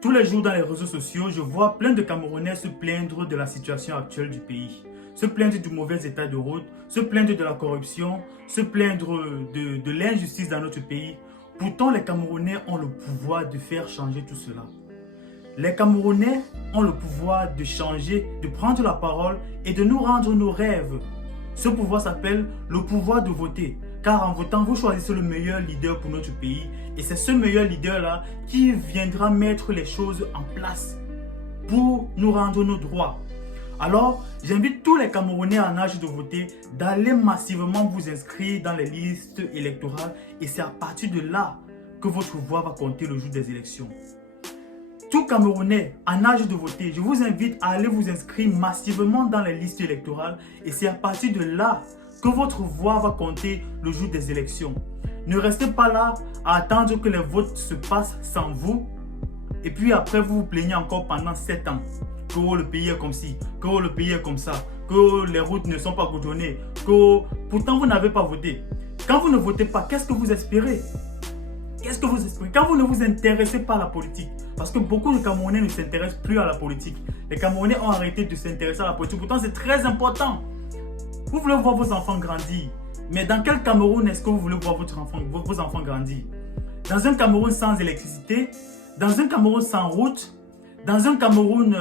Tous les jours dans les réseaux sociaux, je vois plein de Camerounais se plaindre de la situation actuelle du pays. Se plaindre du mauvais état de route, se plaindre de la corruption, se plaindre de l'injustice dans notre pays. Pourtant, les Camerounais ont le pouvoir de faire changer tout cela. Les Camerounais ont le pouvoir de changer, de prendre la parole et de nous rendre nos rêves. Ce pouvoir s'appelle le pouvoir de voter. Car en votant, vous choisissez le meilleur leader pour notre pays. Et c'est ce meilleur leader-là qui viendra mettre les choses en place pour nous rendre nos droits. Alors, j'invite tous les Camerounais en âge de voter d'aller massivement vous inscrire dans les listes électorales. Et c'est à partir de là que votre voix va compter le jour des élections. Tout Camerounais en âge de voter, je vous invite à aller vous inscrire massivement dans les listes électorales. Et c'est à partir de là que votre voix va compter le jour des élections. Ne restez pas là à attendre que les votes se passent sans vous. Et puis après, vous vous plaignez encore pendant 7 ans. Que le pays est comme ci, que le pays est comme ça, que les routes ne sont pas goudronnées, que pourtant vous n'avez pas voté. Quand vous ne votez pas, qu'est-ce que vous espérez? Qu'est-ce que vous espérez? Quand vous ne vous intéressez pas à la politique, parce que beaucoup de Camerounais ne s'intéressent plus à la politique. Les Camerounais ont arrêté de s'intéresser à la politique. Pourtant, c'est très important. Vous voulez voir vos enfants grandir. Mais dans quel Cameroun est-ce que vous voulez voir vos enfants grandir? Dans un Cameroun sans électricité, dans un Cameroun sans route, dans un Cameroun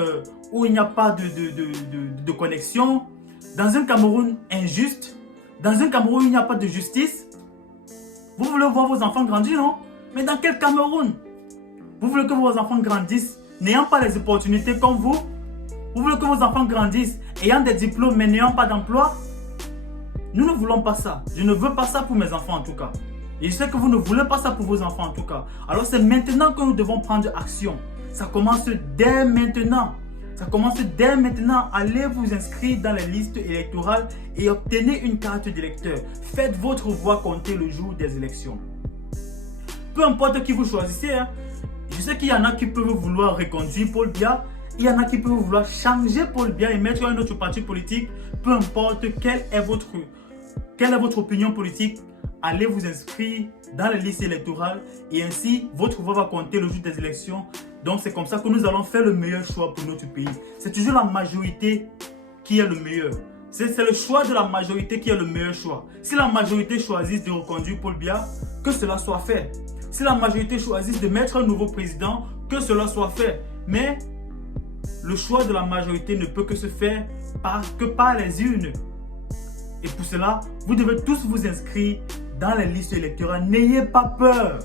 où il n'y a pas de connexion, dans un Cameroun injuste, dans un Cameroun où il n'y a pas de justice. Vous voulez voir vos enfants grandir, non? Mais dans quel Cameroun? Vous voulez que vos enfants grandissent n'ayant pas les opportunités comme vous? Vous voulez que vos enfants grandissent ayant des diplômes mais n'ayant pas d'emploi? Nous ne voulons pas ça. Je ne veux pas ça pour mes enfants en tout cas. Et je sais que vous ne voulez pas ça pour vos enfants en tout cas. Alors c'est maintenant que nous devons prendre action. Ça commence dès maintenant. Ça commence dès maintenant. Allez vous inscrire dans les listes électorales et obtenez une carte d'électeur. Faites votre voix compter le jour des élections. Peu importe qui vous choisissez. Je sais qu'il y en a qui peuvent vouloir reconduire Paul Biya. Il y en a qui peuvent vouloir changer Paul Biya et mettre un autre parti politique. Peu importe quelle est votre opinion politique. Allez vous inscrire dans les listes électorales et ainsi votre voix va compter le jour des élections. Donc c'est comme ça que nous allons faire le meilleur choix pour notre pays. C'est toujours la majorité qui est le meilleur. C'est le choix de la majorité qui est le meilleur choix. Si la majorité choisit de reconduire Paul Biya, que cela soit fait. Si la majorité choisit de mettre un nouveau président, que cela soit fait. Mais le choix de la majorité ne peut que se faire que par les urnes. Et pour cela, vous devez tous vous inscrire dans les listes électorales. N'ayez pas peur.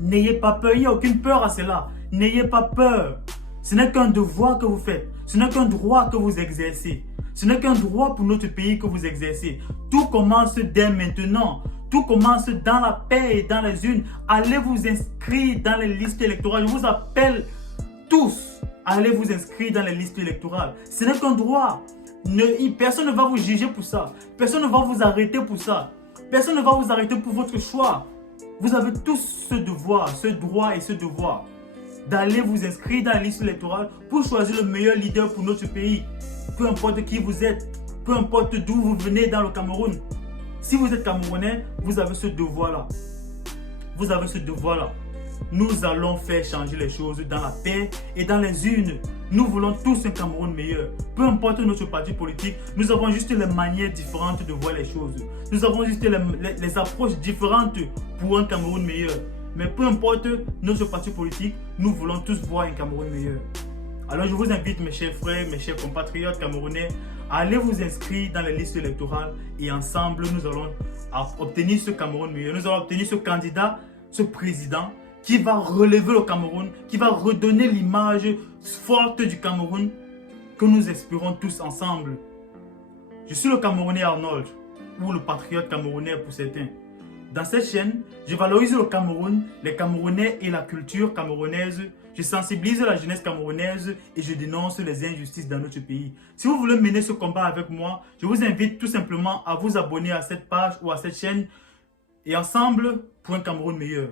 N'ayez pas peur. Il n'y a aucune peur à cela. N'ayez pas peur. Ce n'est qu'un devoir que vous faites. Ce n'est qu'un droit que vous exercez. Ce n'est qu'un droit pour notre pays que vous exercez. Tout commence dès maintenant. Tout commence dans la paix et dans les urnes. Allez vous inscrire dans les listes électorales. Je vous appelle tous. Allez vous inscrire dans les listes électorales. Ce n'est qu'un droit. Personne ne va vous juger pour ça. Personne ne va vous arrêter pour ça. Personne ne va vous arrêter pour votre choix. Vous avez tous ce devoir, ce droit et ce devoir d'aller vous inscrire dans la liste électorale pour choisir le meilleur leader pour notre pays. Peu importe qui vous êtes, peu importe d'où vous venez dans le Cameroun. Si vous êtes Camerounais, vous avez ce devoir-là. Vous avez ce devoir-là. Nous allons faire changer les choses dans la paix et dans les urnes. Nous voulons tous un Cameroun meilleur. Peu importe notre parti politique, nous avons juste les manières différentes de voir les choses. Nous avons juste les approches différentes pour un Cameroun meilleur. Mais peu importe notre parti politique, nous voulons tous voir un Cameroun meilleur. Alors je vous invite mes chers frères, mes chers compatriotes camerounais, à aller vous inscrire dans les listes électorales et ensemble nous allons obtenir ce Cameroun meilleur. Nous allons obtenir ce candidat, ce président qui va relever le Cameroun, qui va redonner l'image forte du Cameroun que nous espérons tous ensemble. Je suis le Camerounais Arnold, ou le patriote camerounais pour certains. Dans cette chaîne, je valorise le Cameroun, les Camerounais et la culture camerounaise. Je sensibilise la jeunesse camerounaise et je dénonce les injustices dans notre pays. Si vous voulez mener ce combat avec moi, je vous invite tout simplement à vous abonner à cette page ou à cette chaîne et ensemble pour un Cameroun meilleur.